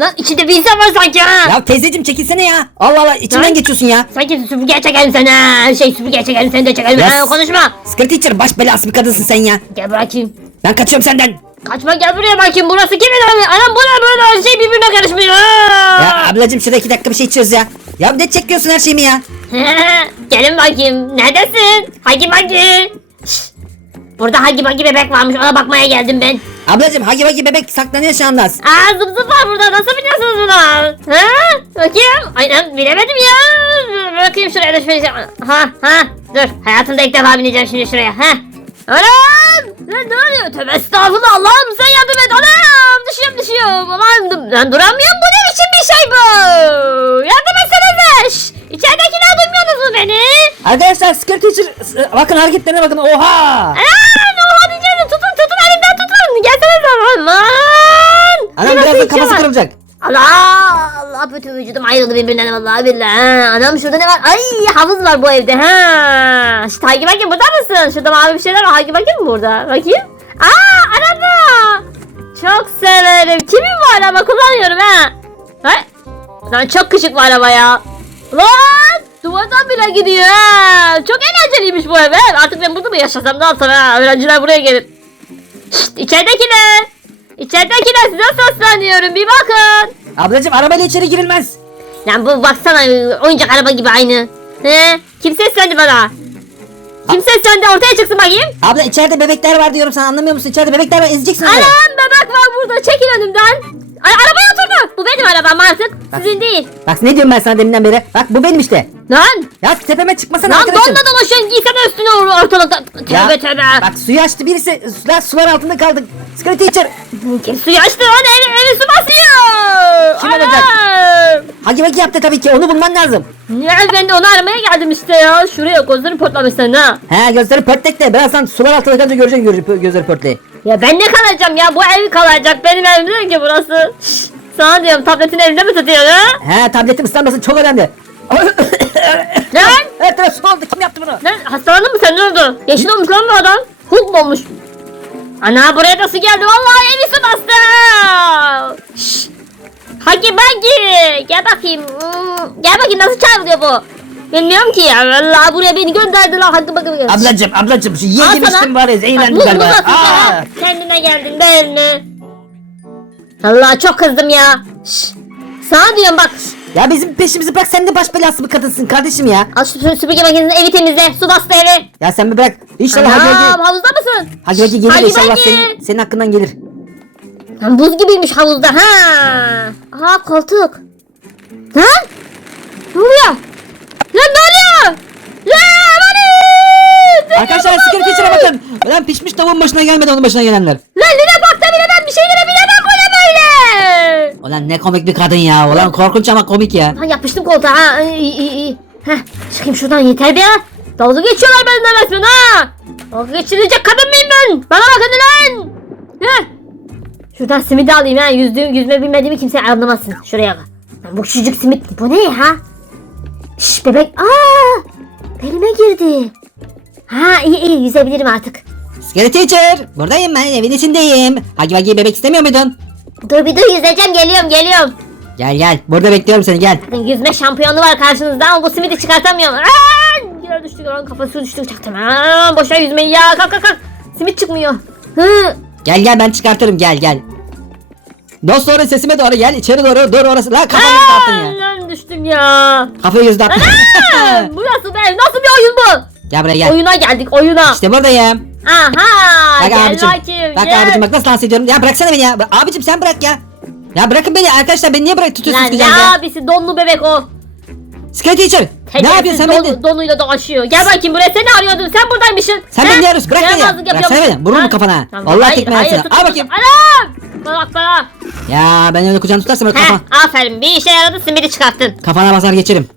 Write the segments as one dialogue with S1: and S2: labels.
S1: Lan içinde bir insan var sanki ha.
S2: Ya teyzeciğim çekilsene ya. Allah Allah içimden
S1: Lan.
S2: geçiyorsun ya.
S1: Sanki süpürge çekelim seni ha. Şey süpürge çekelim seni de çekelim.
S2: Ya
S1: Ha, konuşma.
S2: Skirt teacher baş belası bir kadınsın sen ya.
S1: Gel bırakayım.
S2: Ben kaçıyorum senden.
S1: Kaçma gel buraya bakayım. Burası kimin evi? Anam bu ne böyle şey birbirine karışmıyor.
S2: Ya ablacım şurada iki dakika bir şey içiyoruz ya. Ya ne çekiyorsun her şeyimi ya?
S1: Gelin bakayım. Neredesin? Hagi Bagi. Şşt. Burada Hagi Bagi bebek varmış. Ona bakmaya geldim ben.
S2: Ablacım hagi vagi bebek saklanıyor şu anda.
S1: Aa zıp zıp var burada. Nasıl biliyorsunuz bunu? Ha? Bakayım. Aynen bilemedim ya. Bakayım şuraya şöyle. Ha ha. Dur. Hayatımda ilk defa bineceğim şimdi şuraya. Ha. Anam! Lan ne oluyor? Tövbe estağfurullah Allah'ım sen yardım et. Anam! Düşüyorum düşüyorum. Dur- ben duramıyorum. Bu ne biçim bir şey bu? Yardım etsenize. İçeridekiler duymuyorsunuz mu beni?
S2: Arkadaşlar skirt teacher s- bakın hareketlerine bakın oha.
S1: Aman! İçi
S2: kafası
S1: var.
S2: kırılacak.
S1: Allah Allah bütün vücudum ayrıldı birbirinden vallahi billahi. Ha, anam şurada ne var? Ay havuz var bu evde. Ha. Şu Hagi bakayım burada mısın? Şurada mavi bir şeyler var. Hagi bakayım mı burada? Bakayım. Aa araba. Çok severim. Kimin bu araba? Kullanıyorum ha. Ha? Lan çok küçük bu araba ya. Lan duvardan bile gidiyor ha. Çok eğlenceliymiş bu ev. ha. Artık ben burada mı yaşasam ne yapsam ha? Öğrenciler buraya gelir. Şşt içeridekiler. İçeridekiler size seslanıyorum bir bakın.
S2: Ablacım arabayla içeri girilmez.
S1: Lan bu baksana oyuncak araba gibi aynı. He? Kim seslendi bana? Kim seslendi ortaya çıksın bakayım.
S2: Abla içeride bebekler var diyorum sen anlamıyor musun? İçeride bebekler var ezeceksin onları.
S1: Anam bebek var burada çekil önümden. Ay, arabaya oturdu. Bu benim arabam artık. Sizin değil.
S2: Bak ne diyorum ben sana deminden beri. Bak bu benim işte.
S1: Lan.
S2: Ya tepeme çıkmasana
S1: Lan
S2: arkadaşım.
S1: donla dolaşıyorsun giysene üstüne or- ortalıkta.
S2: Ya,
S1: Tövbe tövbe.
S2: Bak suyu açtı birisi. Sular, sular altında kaldık. Skirt teacher.
S1: Kim suyu açtı lan evi, evi su basıyor.
S2: Kim olacak?
S1: Anam.
S2: Hagi vagi yaptı tabii ki onu bulman lazım.
S1: Ya ben de onu aramaya geldim işte ya. Şuraya gözlerim patlamış senin ha.
S2: He gözleri pörtlek de birazdan sular altında kalınca göreceksin gözleri pörtleği.
S1: Ya ben ne kalacağım ya bu ev kalacak benim evim değil ki burası. Sana diyorum tabletin elinde mi tutuyorsun ha?
S2: He tabletim ıslanmasın çok önemli.
S1: Lan!
S2: Evet evet su oldu kim yaptı bunu?
S1: Lan hastalandın mı sen ne oldu? Yeşil olmuş lan bu adam. Hulk mu olmuş? Ana buraya da su geldi vallahi evi su bastı. Şşş. Hagi Bagi gel bakayım. Hmm, Gel bakayım nasıl çağrılıyor bu? Bilmiyorum ki ya vallahi buraya beni gönderdiler Hagi Bagi. Bagi.
S2: Ablacım ablacım şu yedim içtim bari eğlendim
S1: Bak,
S2: galiba.
S1: muz, muz, muz,
S2: Aa!
S1: ha. Kendine geldin değil mi? Allah çok kızdım ya. Şşş. Sana diyorum bak.
S2: Ya bizim peşimizi bırak sen de baş belası bir kadınsın kardeşim ya.
S1: Al şu sü- süpürge makinesini evi temizle. Su bastı evi.
S2: Ya sen bir bırak. İnşallah Hagi
S1: Anam
S2: Vagi.
S1: havuzda mısın?
S2: Hagi Vagi gelir
S1: Hagi
S2: inşallah
S1: Vagi.
S2: senin, senin hakkından gelir.
S1: Lan buz gibiymiş havuzda ha. Aha koltuk. Lan? Ne oluyor? Lan ne oluyor? Lan amanın!
S2: Arkadaşlar skirt teacher'a bakın. Ulan pişmiş tavuğun başına gelmedi onun başına gelenler.
S1: Lan Lina bak da bile ben bir şeylere bilemem bu ne böyle?
S2: Ulan ne komik bir kadın ya. Ulan korkunç ama komik ya.
S1: Ha yapıştım koltuğa ha. İyi iyi iyi. Heh çıkayım şuradan yeter be ya. Dalga geçiyorlar benimle resmen ha. Dalga geçirecek kadın mıyım ben? Bana bakın lan. Heh. Şuradan simidi alayım ha. Yüzdüğüm yüzme bilmediğimi kimse anlamasın. Şuraya bak. Lan bu küçücük simit. Bu ne ya? Şş bebek. Aa! Belime girdi. Ha iyi iyi yüzebilirim artık.
S2: Skirt teacher. Buradayım ben evin içindeyim. Hagi Vagi bebek istemiyor muydun?
S1: Dur bir dur yüzeceğim geliyorum geliyorum.
S2: Gel gel. Burada bekliyorum seni gel.
S1: Bakın yüzme şampiyonu var karşınızda ama bu simidi çıkartamıyorum. Aa! Girer düştü lan kafası düştü çaktım. Aa, boşa yüzmeyi ya kalk kalk kalk. Simit çıkmıyor. Hı.
S2: Gel gel ben çıkartırım gel gel. Dost doğru sesime doğru gel içeri doğru dur orası. La attın
S1: Aa,
S2: ya.
S1: Düştüm ya.
S2: Kafayı yüzde attın.
S1: Aa, bu nasıl be? Nasıl bir oyun bu?
S2: gel buraya gel.
S1: Oyuna geldik oyuna.
S2: İşte buradayım.
S1: Aha
S2: Bak
S1: gel
S2: abicim.
S1: bakayım.
S2: Bak
S1: gel.
S2: abicim bak nasıl dans ediyorum. Ya bıraksana beni ya. Abicim sen bırak ya. Ya bırakın beni arkadaşlar beni niye bırak tutuyorsunuz
S1: Lan ne
S2: ya?
S1: abisi donlu bebek o.
S2: Skirt teacher. Ne yapıyorsun sen
S1: don-
S2: beni?
S1: Donuyla dolaşıyor. Gel bakayım buraya seni arıyordum. Sen buradaymışsın.
S2: Sen beni arıyorsun. Bırak beni Bıraksana
S1: yapıyormuşsun.
S2: beni. Vururum kafana.
S1: Tamam,
S2: Vallahi
S1: hayır,
S2: tekme
S1: tut,
S2: Al bakayım.
S1: Anam. Bana bak bana.
S2: Ya ben öyle kucağını tutarsam böyle
S1: Heh,
S2: kafa,
S1: aferin bir işe yaradı simidi çıkarttın.
S2: kafana basar geçerim.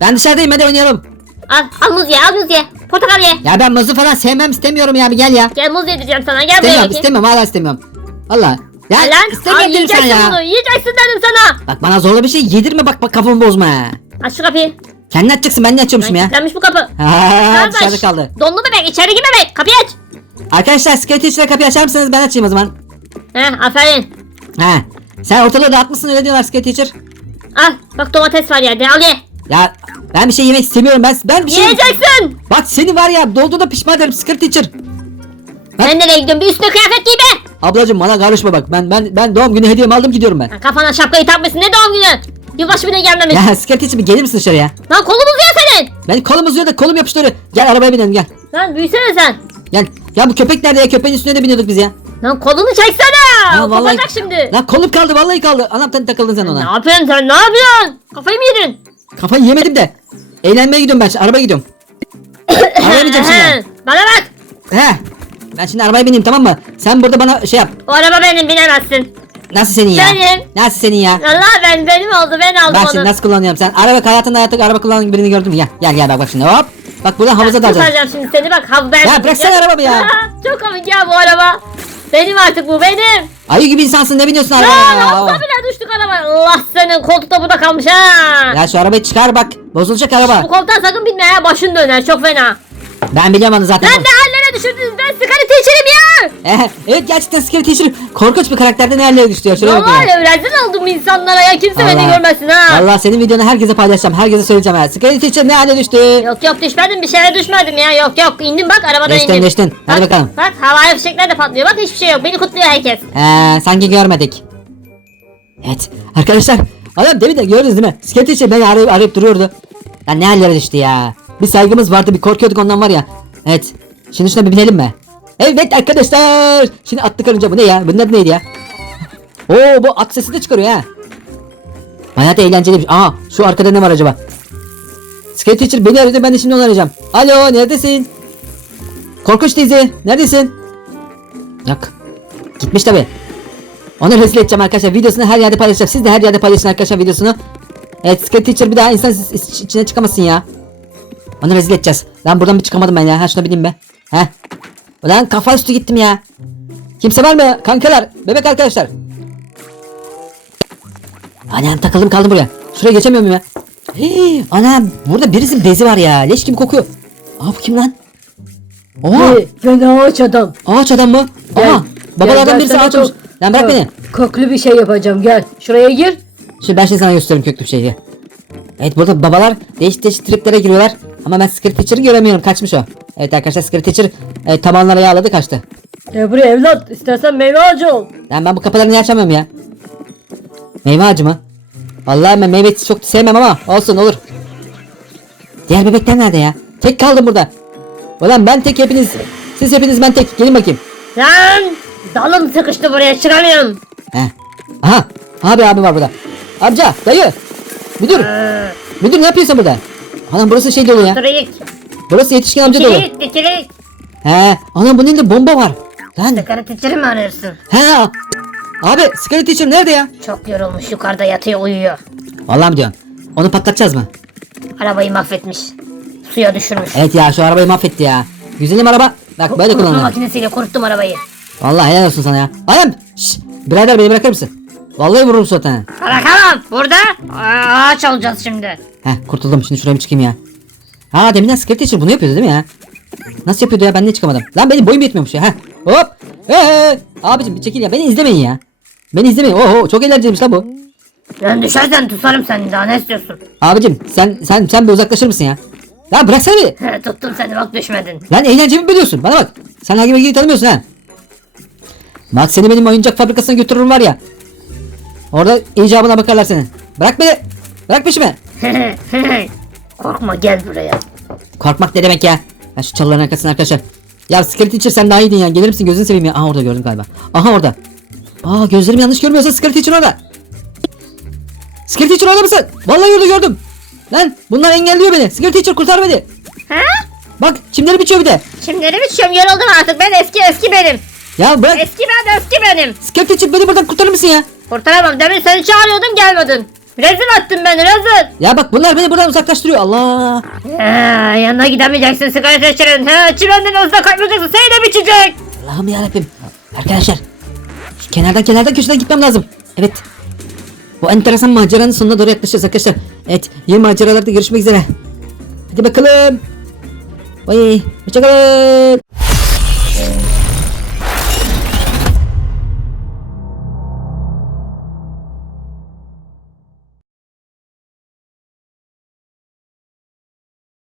S2: Ben dışarıdayım hadi oynayalım.
S1: Al, al muz ye al muz ye. Portakal ye.
S2: Ya ben muzlu falan sevmem istemiyorum ya bir gel ya.
S1: Gel muz yedireceğim sana gel buraya
S2: İstemiyorum
S1: bakayım.
S2: istemiyorum hala istemiyorum. Valla. Ya
S1: Lan
S2: istemiyorum dedim sana ya.
S1: bunu yiyeceksin dedim sana.
S2: Bak bana zorla bir şey yedirme bak bak kafamı bozma.
S1: Aç şu kapıyı.
S2: Kendin açacaksın ben ne açıyormuşum ya.
S1: kilitlenmiş bu kapı.
S2: Ha,
S1: Kardeş,
S2: dışarıda kaldı.
S1: Donlu bebek içeri girme bebek kapıyı aç.
S2: Arkadaşlar skate içine kapıyı açar mısınız ben açayım o zaman.
S1: Heh aferin.
S2: Ha. Sen ortalığı dağıtmışsın öyle diyorlar Sky Teacher.
S1: Al bak domates var yerde al ye.
S2: Ya ben bir şey yemek istemiyorum ben. Ben bir şey...
S1: Yiyeceksin.
S2: Bak seni var ya dolduğunda pişman ederim Sky Teacher. Ben-
S1: Ben nereye gidiyorum bir üstüne kıyafet giy be.
S2: Ablacım bana karışma bak. Ben ben ben doğum günü hediyemi aldım gidiyorum ben.
S1: Kafana şapkayı takmışsın ne doğum günü. Yılbaşı bile gelmemiş.
S2: Ya Sky Teacher bir gelir misin dışarıya?
S1: Lan kolum uzuyor senin.
S2: Ben kolum uzuyor da kolum yapıştı öyle. Gel arabaya binelim gel.
S1: Lan büyüsene sen.
S2: Gel. Ya bu köpek nerede ya? Köpeğin üstüne de biniyorduk biz ya.
S1: Lan kolunu çeksene.
S2: Ya vallahi-
S1: Kopacak şimdi.
S2: Lan kolum kaldı vallahi kaldı. Anam sen takıldın sen
S1: Ne
S2: ona.
S1: yapıyorsun sen ne yapıyorsun? Kafayı mı yedin?
S2: Kafayı yemedim de. Eğlenmeye gidiyorum ben şimdi arabaya gidiyorum. arabaya bineceğim şimdi.
S1: Bana bak.
S2: He. Ben şimdi arabaya bineyim tamam mı? Sen burada bana şey yap.
S1: O araba benim binemezsin.
S2: Nasıl senin ya?
S1: Benim.
S2: Nasıl senin ya?
S1: Allah ben benim oldu ben aldım
S2: Bak
S1: onu.
S2: şimdi nasıl kullanıyorum sen. Araba hayatında hayatta araba kullanan birini gördün mü? Gel gel gel bak bak şimdi hop. Bak buradan havuza dalacağız.
S1: Kurtaracağım şimdi seni bak ha ben.
S2: Ya bıraksana arabamı ya.
S1: Çok komik ya bu araba. Benim artık bu benim.
S2: Ayı gibi insansın ne biniyorsun
S1: Lan
S2: arabaya?
S1: hafta bile düştük araba. Allah senin koltukta burada kalmış ha.
S2: Ya şu arabayı çıkar bak. Bozulacak
S1: Bu
S2: araba.
S1: koltuğa sakın binme ya başın döner çok fena.
S2: Ben biliyorum onu zaten.
S1: Lan ne hallere düşürdünüz ben sigara içerim ya.
S2: Eh, evet gerçekten Scary Teacher korkunç bir karakterde ne hallere düştü ya. Şuraya bak ya.
S1: Vallahi rezil oldum insanlara ya kimse beni
S2: Vallahi-
S1: görmesin ha.
S2: Vallahi senin videonu herkese paylaşacağım. Herkese söyleyeceğim ha. Scary Teacher ne hale düştü?
S1: Yok yok düşmedim bir şeye düşmedim ya yok yok indim bak arabadan
S2: Geçtin,
S1: indim.
S2: geçtin. Hadi
S1: Bak,
S2: bakalım.
S1: Bak havai fişekler de patlıyor bak hiçbir şey yok beni kutluyor herkes.
S2: Ee, sanki görmedik. Evet arkadaşlar. Adam demin de gördünüz değil mi? Scary Teacher beni arayıp, arayıp duruyordu. Lan ne hallere düştü ya. Bir saygımız vardı bir korkuyorduk ondan var ya. Evet. Şimdi şuna bir binelim mi? Evet arkadaşlar. Şimdi atlı karınca bu ne ya? Bunun adı neydi ya? Oo bu at sesi de çıkarıyor ha. Bayağı da eğlenceliymiş. Aa şu arkada ne var acaba? Skate Teacher beni aradı ben de şimdi onu arayacağım. Alo neredesin? Korkunç teyze neredesin? Yok. Gitmiş tabi. Onu rezil edeceğim arkadaşlar. Videosunu her yerde paylaşacağım. Siz de her yerde paylaşın arkadaşlar videosunu. Evet Skate Teacher bir daha insan iç- iç- içine çıkamasın ya. Onu rezil edeceğiz. Lan buradan bir çıkamadım ben ya. Ha şuna bineyim be. He. Ulan kafa üstü gittim ya. Kimse var mı? Kankalar, bebek arkadaşlar. Anam takıldım kaldım buraya. Şuraya geçemiyor muyum ya? Hii, anam burada birisinin bezi var ya. Leş gibi kokuyor. Aa bu kim lan? Oha
S3: Fena aç adam.
S2: ağaç adam mı?
S3: Gel.
S2: Aha babalardan
S3: Gel,
S2: birisi ağaç olmuş. Lan bırak beni.
S3: Köklü bir şey yapacağım gel. Şuraya gir.
S2: Şimdi ben şimdi sana gösteririm köklü bir şeyi. Evet burada babalar değişik değişik triplere giriyorlar. Ama ben Secret Teacher'ı göremiyorum. Kaçmış o. Evet arkadaşlar Secret Teacher e, tabanlara yağladı kaçtı.
S3: Gel buraya evlat. İstersen meyve ağacı ol.
S2: Lan ben bu kapıları niye açamıyorum ya? Meyve ağacı mı? Vallahi ben meyve çok sevmem ama olsun olur. Diğer bebekler nerede ya? Tek kaldım burada. Ulan ben tek hepiniz. Siz hepiniz ben tek. Gelin bakayım.
S1: Lan dalım sıkıştı buraya çıkamıyorum.
S2: He. Aha. Abi abi var burada. Amca, dayı. Müdür.
S1: Ee,
S2: Müdür ne yapıyorsun burada? Anam burası şey dolu ya.
S1: Trik,
S2: Burası yetişkin amca dolu.
S1: dikilik, dikilik.
S2: He. Anam bunun elinde bomba var. Lan.
S1: Sigara içerim mi arıyorsun?
S2: He. Abi Scary Teacher nerede ya?
S1: Çok yorulmuş yukarıda yatıyor uyuyor.
S2: Vallahi mi diyorsun? Onu patlatacağız mı?
S1: Arabayı mahvetmiş. Suya düşürmüş.
S2: Evet ya şu arabayı mahvetti ya. Güzelim araba. Bak böyle
S1: Kurutma
S2: kullanılıyor.
S1: makinesiyle kuruttum arabayı.
S2: Vallahi helal olsun sana ya. Ayağım. Şşş. Birader beni bırakır mısın? Vallahi vururum suratına.
S1: Bırakamam. Burada ağaç alacağız şimdi.
S2: Heh kurtuldum şimdi şuraya bir çıkayım ya. Ha deminden Scary Teacher bunu yapıyordu değil mi ya? Nasıl yapıyordu ya ben niye çıkamadım? Lan benim boyum yetmiyormuş ya. Heh. Hop. Hey. Abicim bir çekil ya beni izlemeyin ya. Beni izlemeyin. Oho çok eğlenceliymiş lan bu.
S1: Ben düşersen tutarım seni daha ne istiyorsun?
S2: Abicim sen sen sen bir uzaklaşır mısın ya? Lan bıraksana beni.
S1: Tuttum seni bak düşmedin.
S2: Lan eğlencemi bölüyorsun. Bana bak. Sen Hagi Bagi'yi tanımıyorsun ha. Bak seni benim oyuncak fabrikasına götürürüm var ya. Orada icabına bakarlar senin. Bırak beni. Bırak peşimi.
S1: Korkma gel buraya.
S2: Korkmak ne demek ya? Ben şu çalıların arkasına arkadaşlar. Ya Secret Teacher sen daha iyiydin ya. Gelir misin gözünü seveyim ya. Aha orada gördüm galiba. Aha orada. Aa gözlerim yanlış görmüyorsa Secret Teacher orada. Secret Teacher orada mısın? Vallahi orada gördüm. Lan bunlar engelliyor beni. Secret Teacher kurtar beni.
S1: Ha?
S2: Bak çimleri biçiyor bir de.
S1: Şimdileri biçiyorum yoruldum artık ben eski eski benim.
S2: Ya bırak.
S1: Eski ben eski benim.
S2: Teacher beni buradan kurtarır mısın ya?
S1: Kurtaramam demin seni çağırıyordum gelmedin. Rezil ettin beni rezil.
S2: Ya bak bunlar beni buradan uzaklaştırıyor. Allah.
S1: Ha, yanına gidemeyeceksin sigara seçerin. Ha, çimenden uzak kaçmayacaksın seni de biçecek.
S2: Allah'ım yarabbim. Arkadaşlar. Şu kenardan kenardan köşeden gitmem lazım. Evet. Bu enteresan maceranın sonuna doğru yaklaşıyoruz arkadaşlar. Evet. Yeni maceralarda görüşmek üzere. Hadi bakalım. Vay. Hoşçakalın.